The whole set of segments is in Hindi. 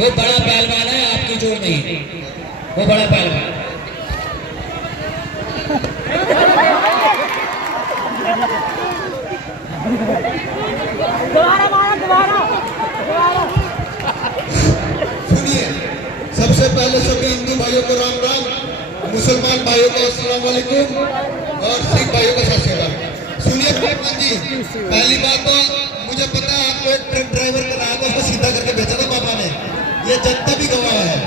वो बड़ा पहलवान है, आपकी जोड़ नहीं, वो बड़ा पहलवान। सुनिए, सबसे पहले सभी हिंदू भाइयों को राम राम, मुसलमान भाइयों को अस्सलाम वालेकुम और सिख भाइयों को सत श्री अकाल। सुनिए जी, पहली बात तो मुझे पता है आपको एक ट्रक ड्राइवर कराया था, उसको सीधा करके भेजा था पापा ने, ये जनता भी गवाह है।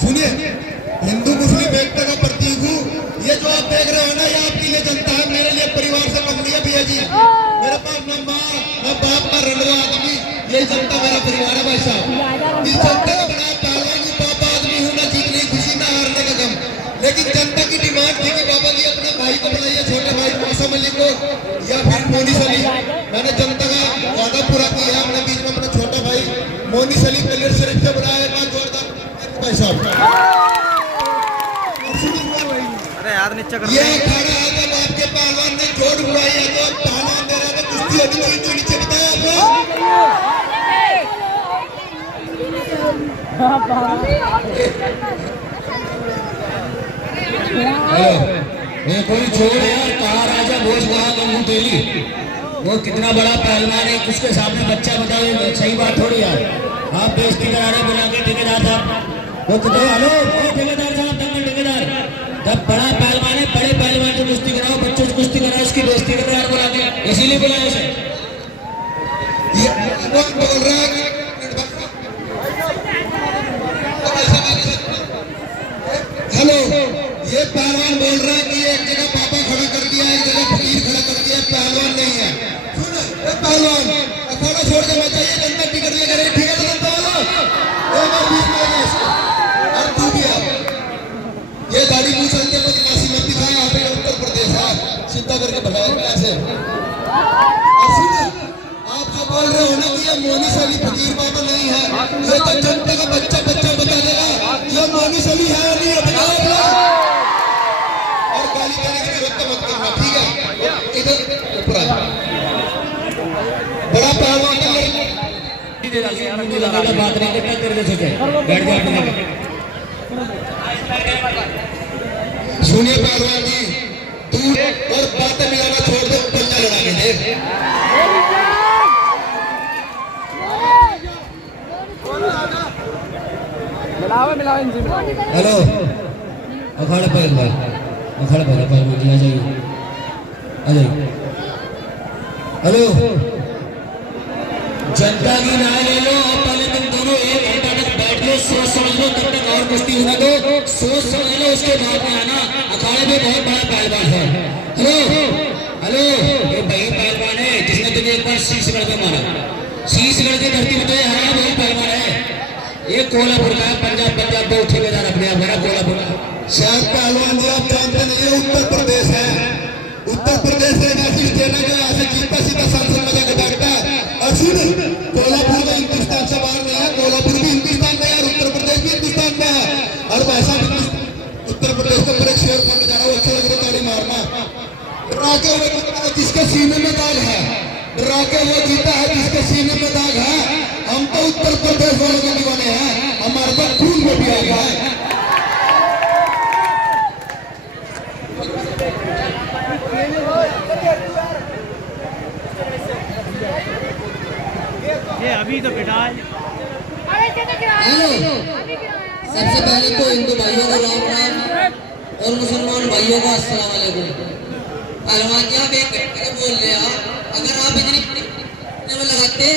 सुनिए, हिंदू मुस्लिम एकता का प्रतीक हूँ, ये जो आप देख रहे हो ना, ये आपके लिए जनता है, मेरे लिए परिवार से कम नहीं है भैया जी। मेरे पास न माँ न बाप का रंडवा आदमी, ये जनता मेरा परिवार है भाई साहब। इस जनता का बड़ा पहलवान हूँ, पापा आदमी हूँ, न जीतने की खुशी न हारने का गम, लेकिन जनता की डिमांड थी कि बाबा जी अपने भाई को बनाइए, छोटे भाई मौसम अली को या फिर मोनिस अली। मैंने जनता का वादा पूरा किया है, अपने बीच में अपना छोटा भाई मोनिस अली कलियर शरीफ से बनाया एक बार जोरदार भाई साहब। अरे यार नीचे कर, ये अखाड़ा है जब आपके पहलवान ने जोड़ बुलाई है तो पहलवान दे रहा था, कुश्ती होती थी तो नीचे बताया आप लोग। ये कोई छोड़ यार, कहा राजा भोज कहा गंगू तेली, वो कितना बड़ा पहलवान है, उसके सामने बच्चा बताओ, सही बात थोड़ी यार। आप बेइज्जती करा रहे बुला के ठेकेदार साहब, वो कितने हेलो ठेकेदार साहब, दंगल ठेकेदार, जब बड़ा पहलवान है, बड़े पहलवान से कुश्ती कराओ, बच्चों से कुश्ती कराओ, उसकी बेइज्जती कर रहे हैं बुला के, इसीलिए बुलाया उसे। बोल रहा है हेलो, ये पहलवान बोल रहा है कि एक जगह पापा खड़ा कर दिया, एक जगह फकीर खड़ा कर दिया, पहलवान नहीं है। सुन पहलवान, अखाड़ा छोड़ के मत जाइए, जनता टिकट लेकर ठीक है जनता वाला, और तू भी आ, ये दाढ़ी मुंह चल के कुछ मासी मत दिखाए, यहाँ पे उत्तर प्रदेश है, सीधा करके भगाएगा ऐसे। और सुन, आप जो बोल रहे हो ना कि ये मोनिस अली फकीर बाबा नहीं है, ये तो जनता का बच्चा बच्चा बता देगा ये मोनिस अली है नहीं है, बताओ। और गाली देने की जरूरत मत करना, ठीक है, इधर ऊपर आ, बड़ा पहलवान बात नहीं करना, तेरे जैसे बैठ जा अपने। सुनिए पहलवान जी, दूर और बातें मिलाना छोड़ दो, पंजा लड़ा के देख। हेलो अखाड़ा पहलवान, अखाड़ा पहलवान जी आ जाइए, आ जाइए। हेलो जनता की राय ले लो, पहले तुम दोनों एक घंटा तक बैठ लो, सोच समझ लो, तब तक और कुश्ती होना दो, सोच समझ लो, उसके बाद में आना। अखाड़े में बहुत बड़ा पहलवान है। हेलो हेलो, ये वही पहलवान है जिसने तुझे एक बार शीशगढ़ में मारा, शीशगढ़ की धरती में तो हरा वही पहलवान है। ये कोल्हापुर का है, पंजाब दो ठेकेदार अपने आप मेरा कोल्हापुर का। शायद पहलवान जी आप जानते नहीं, ये उत्तर प्रदेश है, उत्तर प्रदेश एक ऐसी स्टेट है जो ऐसे जीता सीधा संसद में जाकर बैठता है। और सुन, कोल्हापुर का हिंदुस्तान से बाहर नहीं है, कोल्हापुर भी हिंदुस्तान में है और उत्तर प्रदेश भी हिंदुस्तान में है। और वैसा उत्तर प्रदेश के ऊपर एक शेर फंड जा रहा है, अच्छा लग रहा ताली मारना। डराके हुए जिसके सीने में दाग है, डराके हुए जीता है जिसके सीने में दाग है। हम तो उत्तर प्रदेश वालों के दीवाने हैं, हमारे पास खून में भी आ गया है। ये अभी तो बेटा हेलो, सबसे पहले तो हिंदू भाइयों को राम राम और मुसलमान भाइयों को अस्सलाम वालेकुम। पहलवान जी आप एक घंटे बोल रहे हैं, अगर आप इतनी लगाते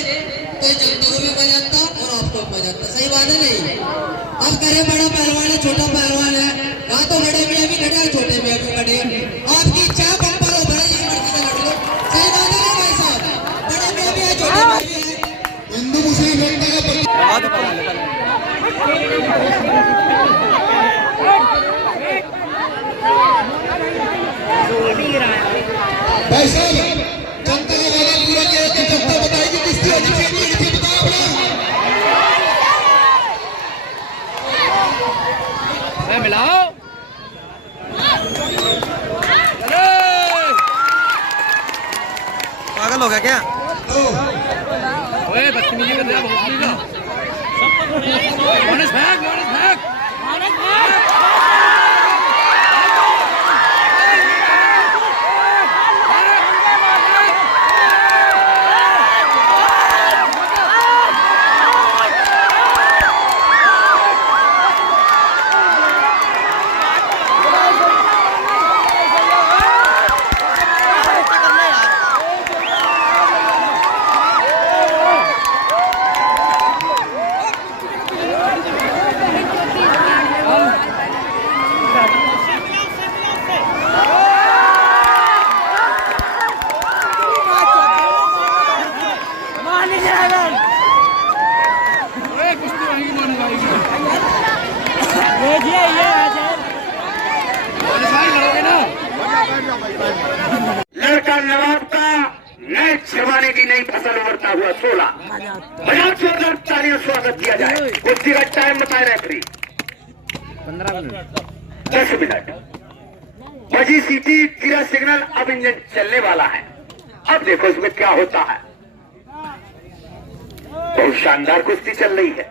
तो जनता को भी मजा आता और आपको भी मजा आता, सही बात है नहीं? अब करे बड़ा पहलवान है छोटा पहलवान है, यहाँ तो बड़े मियाँ भी खड़े और छोटे मियाँ भी खड़े, आपकी इच्छा बम्पर हो, बड़े जी मर्जी से लड़ लो, सही बात है भाई साहब? बड़े मियाँ भी है, छोटे मियाँ भी है। हिंदू मुस्लिम अभी रहा है। भाई साहब जनता का वादा पूरा किया तो जनता बताएगी कुश्ती होनी चाहिए कि बताओ अपना मिलाओ पागल हो गया क्या? ओए बदतमीजी कर रहा है बहुत भाग लड़का नवाब का नए जमाने की नई फसल उभरता हुआ 16 मजाक जोरदार तालियों स्वागत किया जाए। कुश्ती का टाइम बताए रेफरी 15 मिनट 10 मिनट बजी सीटी गिरा सिग्नल। अब इंजन चलने वाला है। अब देखो इसमें क्या होता है। बहुत शानदार कुश्ती चल रही है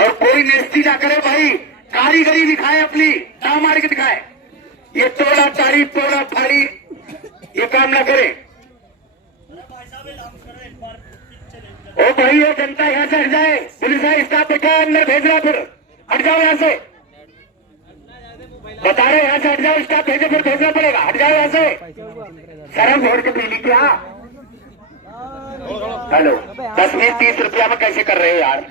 और कोई नेस्ती ना करे भाई, कारीगरी दिखाए अपनी, दाव मार के दिखाए। ये तोड़ा ताड़ी तोड़ा फाड़ी ये काम ना करे। ओ भाई ये जनता यहाँ से हट जाए। पुलिस है स्टाफ देखा अंदर भेज रहा, फिर हट जाओ यहाँ से। बता रहे यहाँ से हट जाओ, स्टाफ भेजे फिर भेजना पड़ेगा। हट जाओ यहाँ से। शर्म छोड़ के पीली क्या? हेलो 10-20-30 रुपया में कैसे कर रहे हैं यार?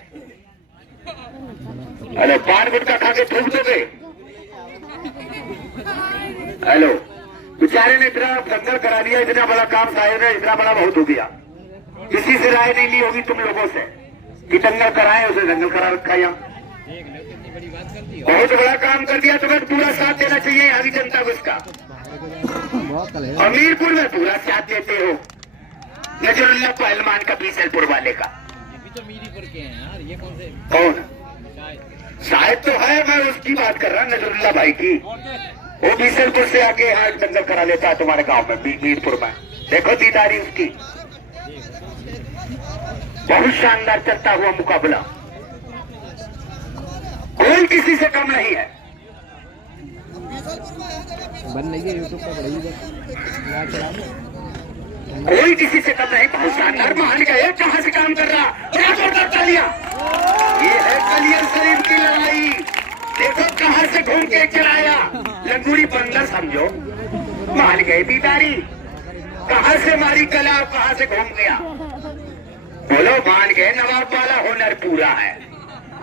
हेलो पान गुटखा खा के थूक दोगे? हेलो बेचारे ने इतना दंगल करा दिया, इतना बड़ा काम साहेब ने, इतना बड़ा बहुत हो गया। किसी से राय नहीं ली होगी तुम लोगों से कि दंगल कराए, उसे दंगल करा रखा यहाँ। बहुत बड़ा काम कर दिया, तुम्हें पूरा साथ देना चाहिए यहाँ की जनता को इसका। हमीरपुर में पूरा साथ देते हो, नजरुल्लाह पहलवान का बीसलपुर वाले का। कौन? शायद तो है, मैं उसकी बात कर रहा हूँ, नजरुल्लाह भाई की। वो बीसलपुर से आके यहाँ दंगल करा लेता है तुम्हारे गांव में, मीरपुर में। देखो दीदारी उसकी। बहुत शानदार चलता हुआ मुकाबला, कोई किसी से कम नहीं है। कोई किसी से कम नहीं। बहुत शानदार मान गए। कहां से काम कर रहा? क्या जोरदार तालियां। ये है कलियर शरीफ की लड़ाई। देखो कहां से घूम के चलाया, लंगूरी बंदर समझो। मान गए दीदारी। कहां से मारी कला, कहां से घूम गया। बोलो मान गए, नवाब वाला हुनर पूरा है।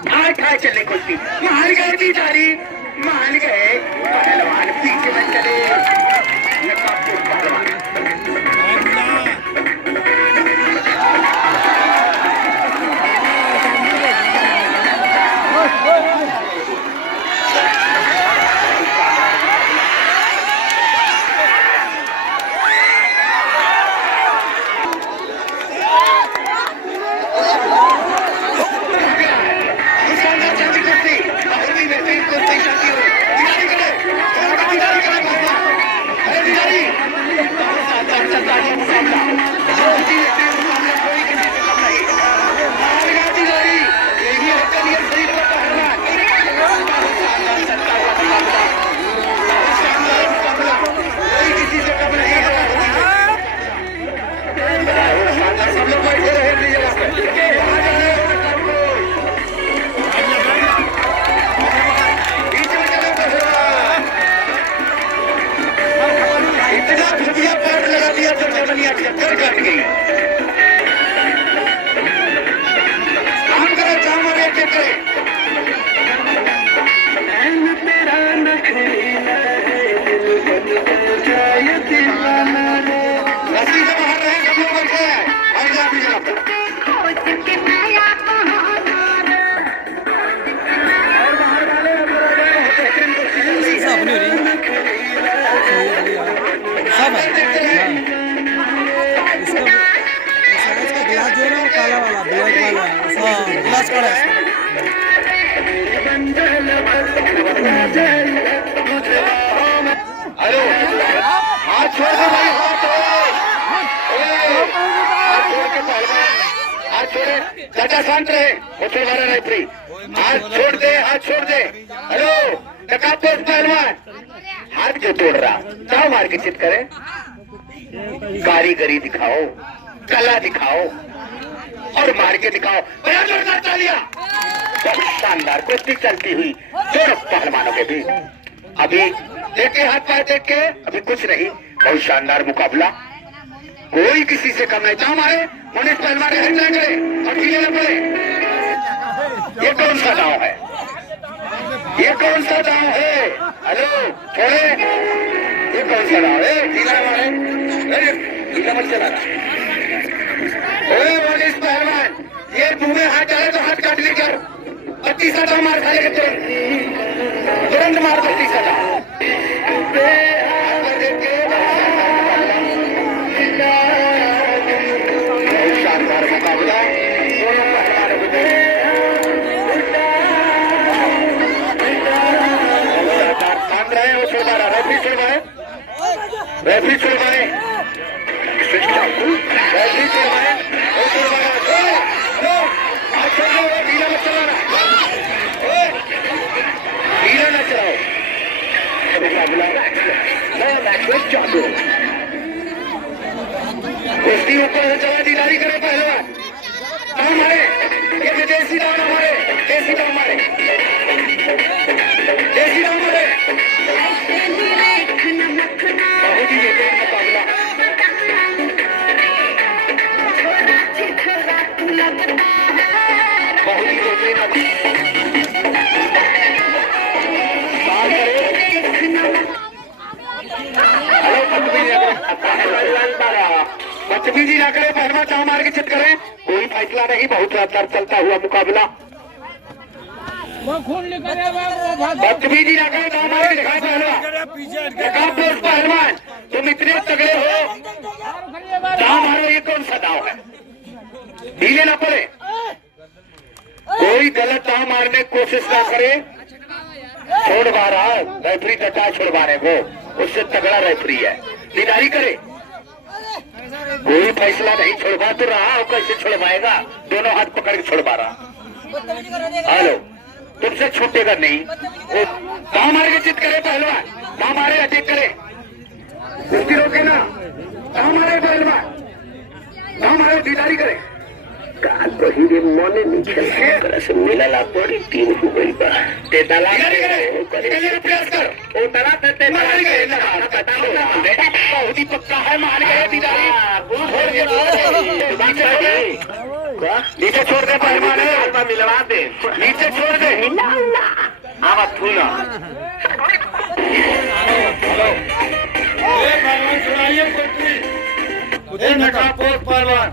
ठाए ठाए चले कुश्ती। मान गए दीदारी, मान गए। पहलवान पीछे में चले। नवाबपुर पहलवान अपनी हो रही है। छोड़े, चाचा शांत रहे, वो छोड़ रहा रेफरी, हाथ छोड़ दे, हाथ छोड़ दे। हेलो नकाबपोश पहलवान, हाथ क्यों तोड़ रहा, जाओ मार के चित करे, कारीगरी दिखाओ, कला दिखाओ और मार के दिखाओ। बड़ा जोरदार तालियां, बहुत शानदार कुश्ती चलती हुई दोनों पहलवानों के बीच। अभी देखे हाथ पैर देख के, अभी कुछ नहीं, बहुत शानदार मुकाबला, कोई किसी से कम नहीं। जाओ मारे मुनीस पहलवान हेड ना करे और ढीले न पड़े। ये कौन सा दांव है, ये कौन सा दांव है? हेलो छोड़े, ये कौन सा दांव है? ढीला मारे, ढीला मत चलाना। मुनीस पहलवान, ये तुम्हें हाथ डाले तो हाथ काट लेकर 25 दांव मार खा लेगा, तुरंत मार 25 दांव। शानदार मुकाबला दोनों पहलवानों के बीच। शांत रहे, वो छुड़वा रहा, रेफरी छुड़वाए, रेफरी छुड़वाए, रेफरी छुड़वाए, वो छुड़वा रहा, हाथ छोड़ दो, ढीला मत चलाना, ढीला न चलाओ। मुकाबला नया मैच में चालू, कुश्ती ऊपर से चला, दीदारी करे पहलवान, दांव मारे, ये विदेशी दांव मारे, देसी दांव मारे, देसी दांव मारे। बहुत ही बेहतरीन मुकाबला, बहुत ही बेहतरीन बदतमीजी ना करे, पहलवान चाव मार के चित करे, कोई फैसला नहीं, बहुत रफ्तार चलता हुआ मुकाबला। बदतमीजी ना करे, चाव मार के दिखाए पहलवान, नकाबपोश पहलवान, तुम इतने तगड़े हो, चाव मारो, ये कौन सा दांव है? ढीले ना पड़े, कोई गलत दांव मारने की कोशिश ना करे, छोड़वा रहा रेफरी डटा छुड़वाने को, उससे तगड़ा रेफरी है, दीदारी करे, कोई फैसला नहीं, छुड़वा तो रहा हो, कैसे छुड़वाएगा, दोनों हाथ पकड़ के छुड़वा रहा। हेलो तुमसे छूटेगा नहीं, वो दांव मार के चित करे पहलवान, दांव मारे अटैक करे, कुश्ती रोके ना, दांव मारे पहलवान, दांव मारे दीदारी करे। तो हीरे मोने नीचे से मिला पड़ी तीन हो गई बा ते दला प्रयास कर ओ दला ते मार गए ना बताओ ना बहुत ही पक्का है, मान गए दीदारी, नीचे छोड़ दे पहलवान, मिलवा दे, नीचे छोड़ दे, हाँ फूला नकाबपोश पहलवान,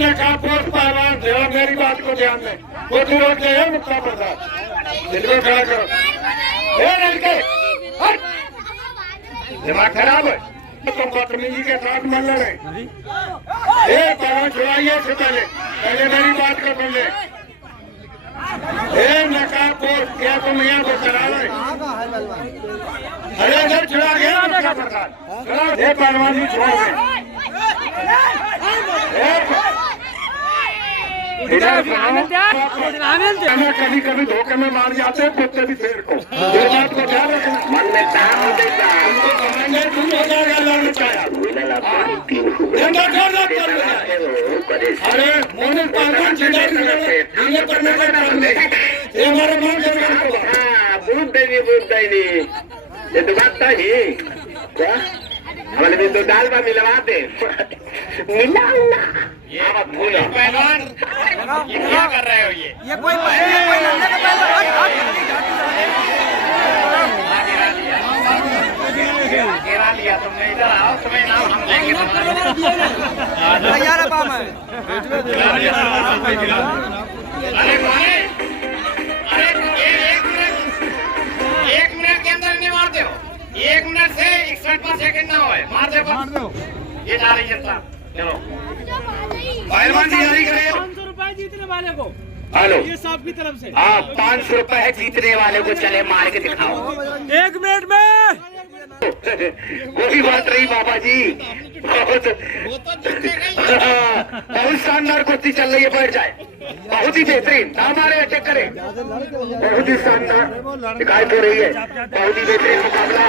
नकाबपोश पहलवान, जरा मेरी बात को ध्यान दें, वो रोक गए हैं मुक्ता प्रसाद, इनको खड़ा करो, लड़के दिमाग खराब है, तुम बदतमीजी के साथ मन लड़े, पहलवान छुड़ाइए से पहले मेरी बात को सुन ले, नकाबपोश क्या तुम यहाँ को चला रहे, अरे इधर छुड़ा गया मुक्ता प्रसाद, पहलवान जी छोड़ गए, कभी कभी धोखे में मार जाते हैं कुत्ते भी शेर को, ये बात को ध्यान रखना, मन में दाम हो जाएगा, हमको कमाएंगे तुम हो जाएगा लड़ने चाहे, अरे मोने पहलवान चिंता करने का काम नहीं, ये हमारा मन जरूर होगा, भूत नहीं, ये तो बात था ही क्या, हमारे भी तो दाल में मिलवा दे, मिलाऊंगा, ये पहलवान ये क्या कर रहे हो, ये कोई लड़ने का पहलवान गिरा लिया तुमने, इधर आओ, तुम्हें नाम हम लेंगे, तैयार है पाम है, अरे भाई, अरे एक मिनट के अंदर नहीं मारते हो, 1 मिनट से 61 सेकंड ना होए, मार दो, ये जा रही जनता, चलो पहलवान तैयारी करें, 500 रुपए जीतने वाले को, हेलो ये सब की तरफ से, हाँ 500 रुपए है जीतने वाले को, चले मार के दिखाओ, 1 मिनट में कोई बात नहीं बाबा जी, बहुत बहुत शानदार कुश्ती चल रही है, बैठ जाए। बहुत ही बेहतरीन, ना मारे अटैक करे, बहुत ही शानदार दिखाई दे रही है, बहुत ही बेहतरीन मुकाबला।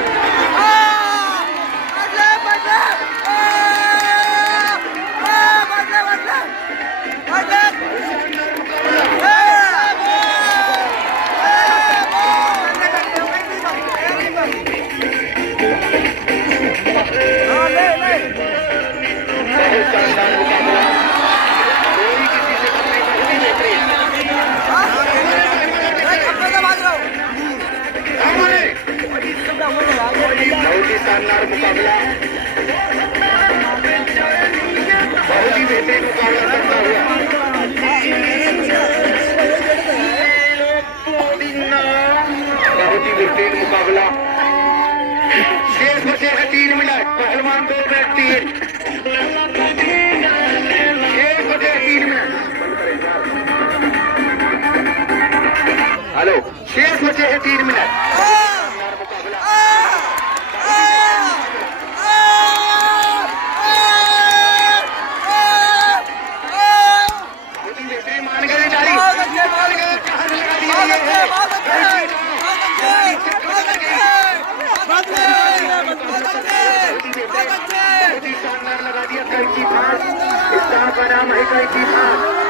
बहुत शानदार मुकाबला, कोई किसी से कम नहीं, बहुत ही बेहतरीन। बहुत ही शानदार मुकाबला, बहुत ही बेहतरीन मुकाबला करता हुआ। बहुत ही बेहतरीन मुकाबला, शेष बचे हैं 3 मिनट, पहलवान 2 मिनट 3, शेष बचे हैं 3 मिनट। हेलो, शेष बचे हैं 3 मिनट। मान गए जारी, मान गए, कहाँ से लगा दिया ये बहुत ही शानदार लगा दिया, कैची फांस, इस तरह का नाम है कैची फांस।